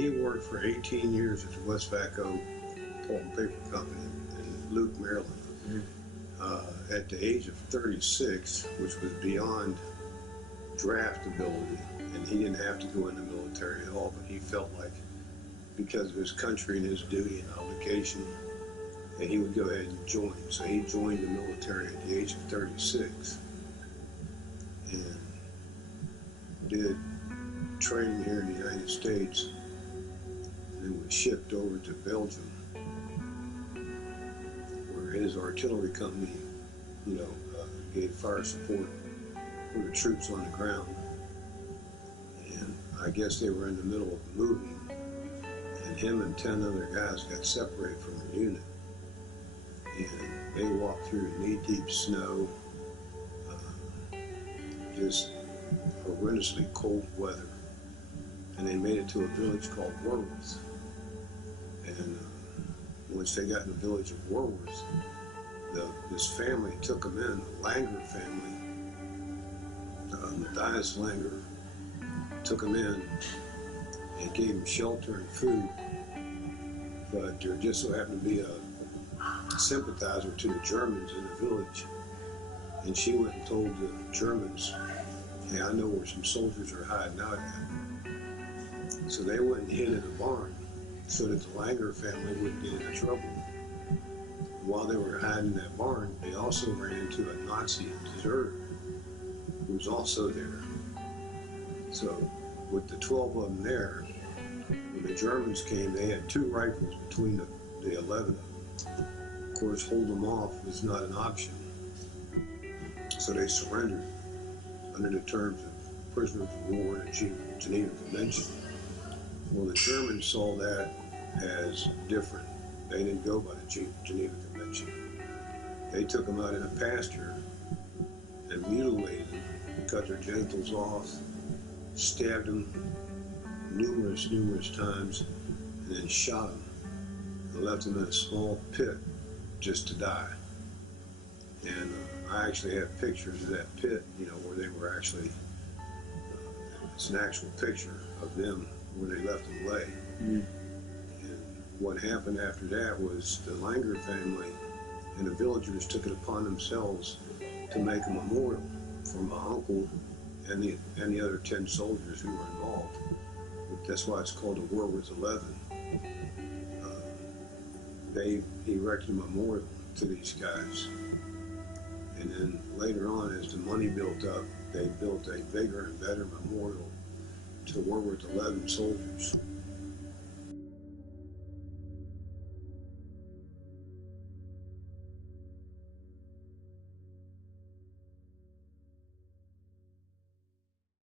he worked for 18 years at the West Vaco Pulp and Paper Company in Luke, Maryland. At the age of 36, which was beyond draft ability, and he didn't have to go in the military at all, but he felt like because of his country and his duty and obligation that he would go ahead and join. So he joined the military at the age of 36 and did training here in the United States, and then was shipped over to Belgium, where his artillery company, gave fire support for the troops on the ground. And I guess they were in the middle of moving, and him and 10 other guys got separated from the unit. And they walked through knee-deep snow, just horrendously cold weather. And they made it to a village called Warworth. And once they got in the village of Warworth, this family took them in, the Langer family, Matthias Langer, took them in and gave them shelter and food. But there just so happened to be a sympathizer to the Germans in the village. And she went and told the Germans, hey, I know where some soldiers are hiding out at. So they went and hid in a barn so that the Langer family wouldn't get into trouble. While they were hiding in that barn, they also ran into a Nazi deserter who was also there. So with the 12 of them there, when the Germans came, they had 2 rifles between the 11 of them. Of course, hold them off was not an option. So they surrendered under the terms of prisoners of war and the Geneva Convention. Well, the Germans saw that as different. They didn't go by the Geneva Convention. They took them out in a pasture and mutilated them, cut their genitals off, stabbed them numerous times, and then shot them and left them in a small pit just to die. And I actually have pictures of that pit, where they were actually, it's an actual picture of them where they left them lay. And what happened after that was the Langer family and the villagers took it upon themselves to make a memorial for my uncle and the other 10 soldiers who were involved. That's why it's called the Warworth 11. They erected a memorial to these guys. And then later on, as the money built up, they built a bigger and better memorial to Warworth 11 soldiers.